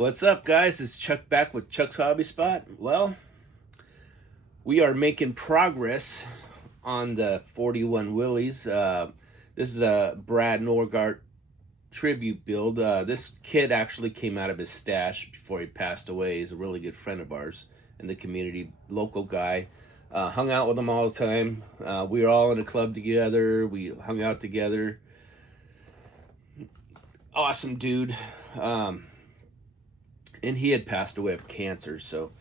What's up, guys? It's Chuck back with Chuck's Hobby Spot. Well, we are making progress on the 41 Willys. This is a Brad Norgart tribute build. This kid actually came out of his stash before he passed away. He's a really good friend of ours in the community, local guy. Hung out with him all the time. We were all in a club together. We hung out together. Awesome dude. And he had passed away of cancer. So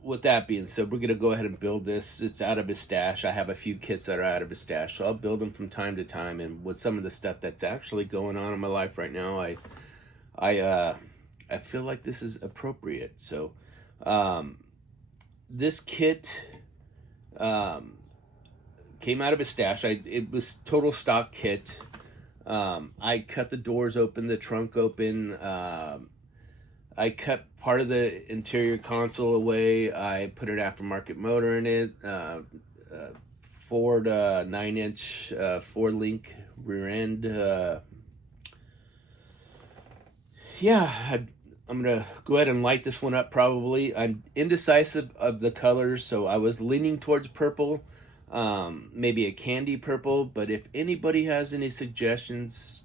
with that being said, we're going to go ahead and build this. It's out of his stash. I have a few kits that are out of his stash, so I'll build them from time to time. And with some of the stuff that's actually going on in my life right now, I feel like this is appropriate. So this kit came out of his stash. It was total stock kit. I cut the doors open, the trunk open. I cut part of the interior console away. I put an aftermarket motor in it. Ford 9-inch Ford Link rear end. I'm gonna go ahead and light this one up. Probably I'm indecisive of the colors, so I was leaning towards purple, maybe a candy purple. But if anybody has any suggestions,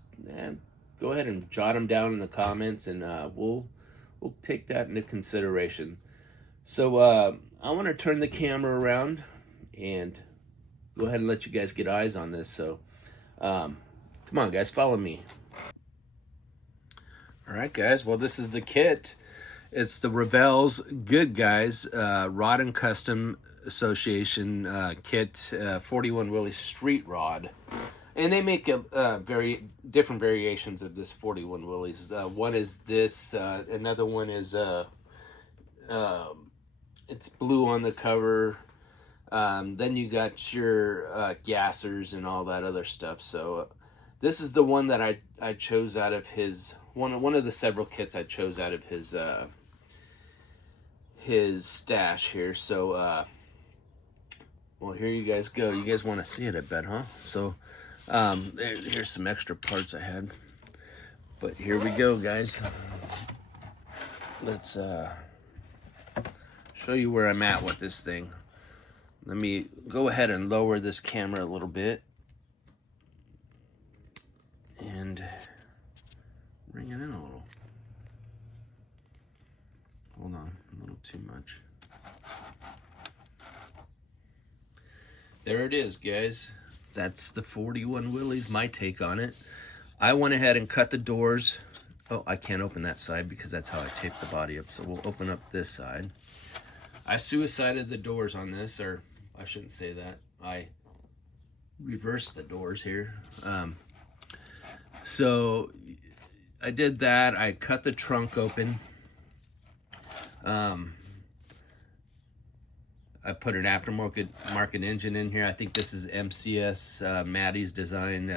go ahead and jot them down in the comments, and we'll take that into consideration. So I want to turn the camera around and go ahead and let you guys get eyes on this. So come on, guys, follow me. All right, guys. Well, this is the kit. It's the Revell's Good Guys Rod and Custom Association kit, 41 Willy Street Rod. And they make very different variations of this 41 Willys. One is this. Another one is it's blue on the cover. Then you got your gassers and all that other stuff. So this is the one that I chose out of his one of the several kits I chose out of his stash here. So well, here you guys go. You guys want to see it, I bet, huh? So here's some extra parts I had, but here we go, guys. Let's show you where I'm at with this thing. Let me go ahead and lower this camera a little bit and bring it in a little. Hold on, a little too much. There it is, guys. That's the 41 Willys, my take on it. I went ahead and cut the doors. Oh, I can't open that side because that's how I taped the body up. So we'll open up this side. I suicided the doors on this, or I shouldn't say that. I reversed the doors here. So I did that. I cut the trunk open. I put an aftermarket engine in here. I think this is MCS Maddie's design.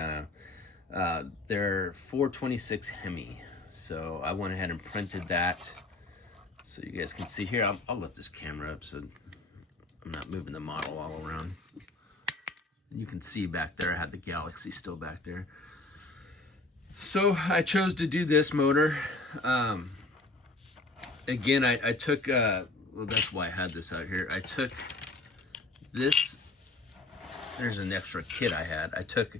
They're 426 Hemi. So I went ahead and printed that so you guys can see here. I'll lift this camera up so I'm not moving the model all around. You can see back there, I had the Galaxy still back there. So I chose to do this motor. Again, I took... well, that's why I had this out here. I took this. There's an extra kit I had. I took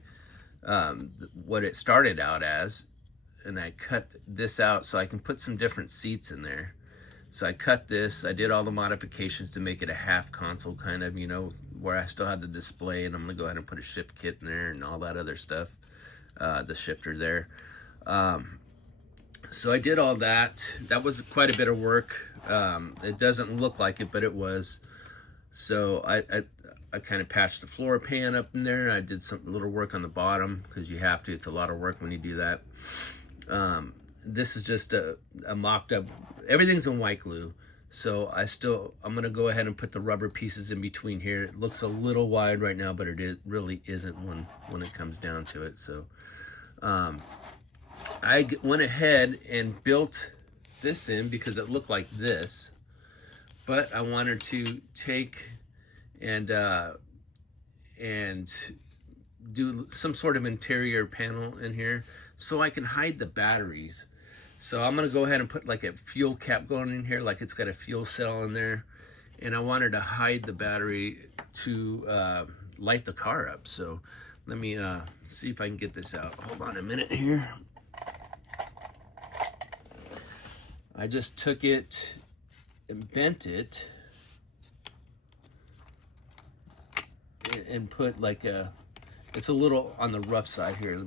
what it started out as, and I cut this out so I can put some different seats in there. So I cut this. I did all the modifications to make it a half console kind of, where I still had the display, and I'm going to go ahead and put a shift kit in there and all that other stuff, the shifter there. So I did all that. That was quite a bit of work. It doesn't look like it, but it was. So I kind of patched the floor pan up in there. I did some little work on the bottom because you have to. It's a lot of work when you do that. This is just a mocked up. Everything's in white glue. So I'm going to go ahead and put the rubber pieces in between here. It looks a little wide right now, but really isn't when it comes down to it. So I went ahead and built this in because it looked like this, but I wanted to take and do some sort of interior panel in here so I can hide the batteries. So I'm gonna go ahead and put like a fuel cap going in here, like it's got a fuel cell in there. And I wanted to hide the battery to light the car up. So let me see if I can get this out. Hold on a minute here. I just took it and bent it and put like it's a little on the rough side here.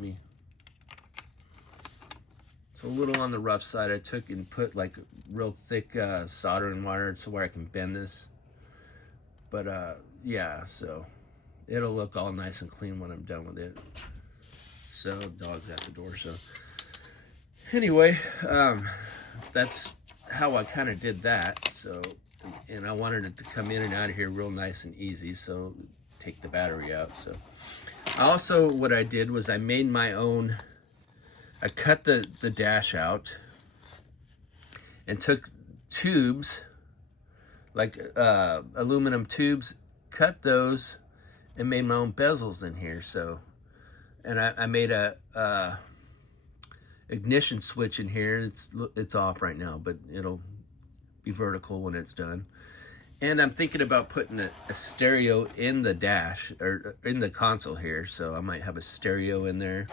It's a little on the rough side. I took and put like real thick soldering wire so where I can bend this. But yeah, so it'll look all nice and clean when I'm done with it. So dog's at the door. So anyway, that's how I kind of did that. So, and I wanted it to come in and out of here real nice and easy. So take the battery out. So also what I did was I made my own. I cut the dash out and took tubes, like aluminum tubes, cut those and made my own bezels in here. So, and I made a ignition switch in here. It's off right now, but it'll be vertical when it's done. And I'm thinking about putting a stereo in the dash or in the console here. So I might have a stereo in there.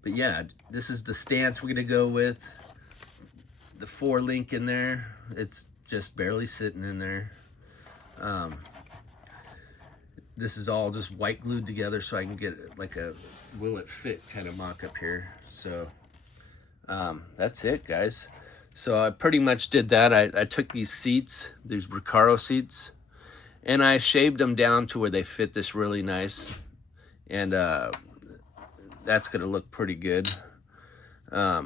But yeah, this is the stance we're gonna go with. The 4-link in there. It's just barely sitting in there. This is all just white glued together so I can get like a will it fit kind of mock-up here. So that's it, guys. So I pretty much did that. I took these seats, these Recaro seats, and I shaved them down to where they fit this really nice. And that's gonna look pretty good. I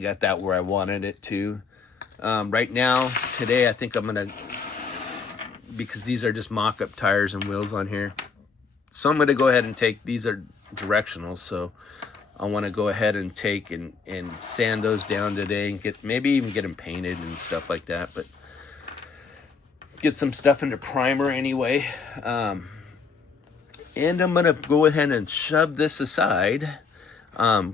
got that where I wanted it to. Right now, today, I think I'm gonna, because these are just mock-up tires and wheels on here. So I'm gonna go ahead and take, these are directional, so I wanna go ahead and take and sand those down today and maybe even get them painted and stuff like that, but get some stuff into primer anyway. And I'm gonna go ahead and shove this aside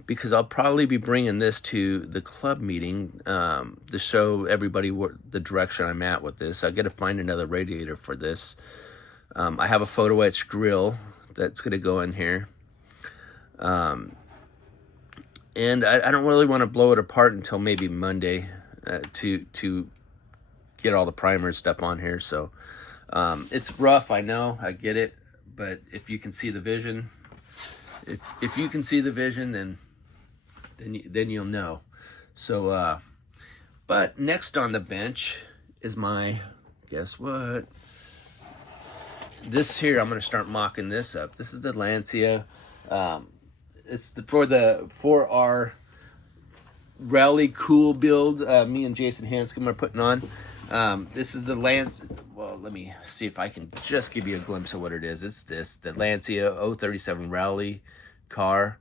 because I'll probably be bringing this to the club meeting to show everybody the direction I'm at with this. I gotta find another radiator for this. I have a photo etch grill that's gonna go in here. And I don't really want to blow it apart until maybe Monday to get all the primer and stuff on here. So it's rough, I know, I get it. But if you can see the vision, if you can see the vision, then you'll know. So, but next on the bench is my, guess what? This here, I'm gonna start mocking this up. This is the Lancia. It's for our rally cool build. Me and Jason Hanscom are putting on. This is the Lancia. Well, let me see if I can just give you a glimpse of what it is. It's the Lancia 037 Rally car.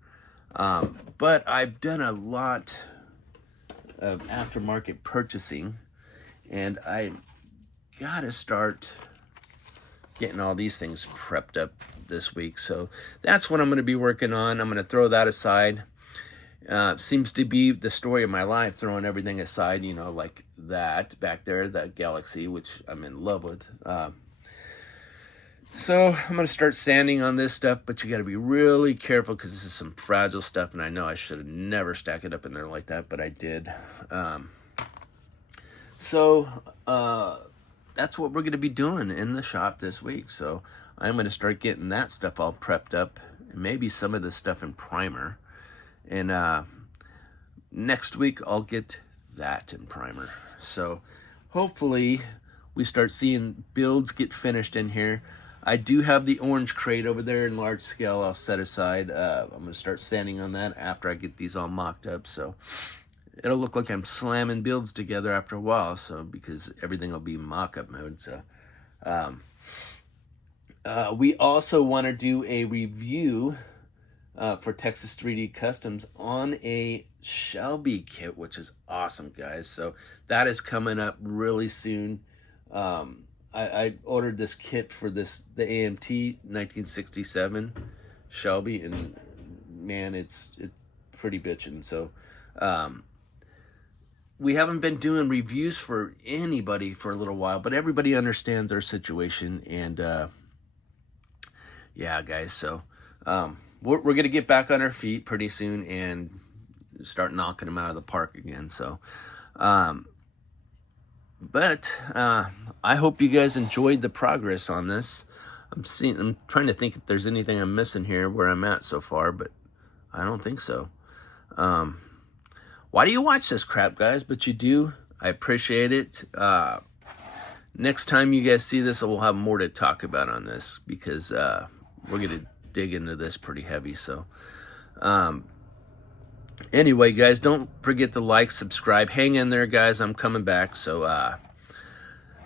But I've done a lot of aftermarket purchasing, and I gotta start getting all these things prepped up this week. So that's what I'm going to be working on. I'm going to throw that aside. Seems to be the story of my life, throwing everything aside, you know, like that back there, that Galaxy, which I'm in love with. So I'm going to start sanding on this stuff, but you got to be really careful because this is some fragile stuff, and I know I should have never stacked it up in there like that, but I did. So that's what we're going to be doing in the shop this week. So I'm going to start getting that stuff all prepped up, and maybe some of the stuff in primer. And next week I'll get that in primer. So hopefully we start seeing builds get finished in here. I do have the orange crate over there in large scale I'll set aside. I'm going to start sanding on that after I get these all mocked up. So it'll look like I'm slamming builds together after a while. So because everything will be mock-up mode. So we also want to do a review for Texas 3D Customs on a Shelby kit, which is awesome, guys. So that is coming up really soon. I ordered this kit for the AMT 1967 Shelby, and man, it's pretty bitching. So we haven't been doing reviews for anybody for a little while, but everybody understands our situation. And yeah, guys, so we're going to get back on our feet pretty soon and start knocking them out of the park again. So but I hope you guys enjoyed the progress on this. I'm trying to think if there's anything I'm missing here where I'm at so far, but I don't think so. Why do you watch this crap, guys? But you do. I appreciate it. Next time you guys see this, we'll have more to talk about on this, because we're going to dig into this pretty heavy. So anyway, guys, don't forget to like, subscribe. Hang in there, guys. I'm coming back. So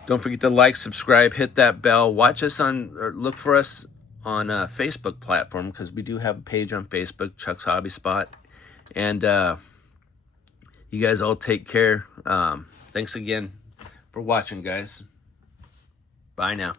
don't forget to like, subscribe, hit that bell. Watch us or look for us on Facebook platform, because we do have a page on Facebook, Chuck's Hobby Spot. And you guys all take care. Thanks again for watching, guys. Bye now.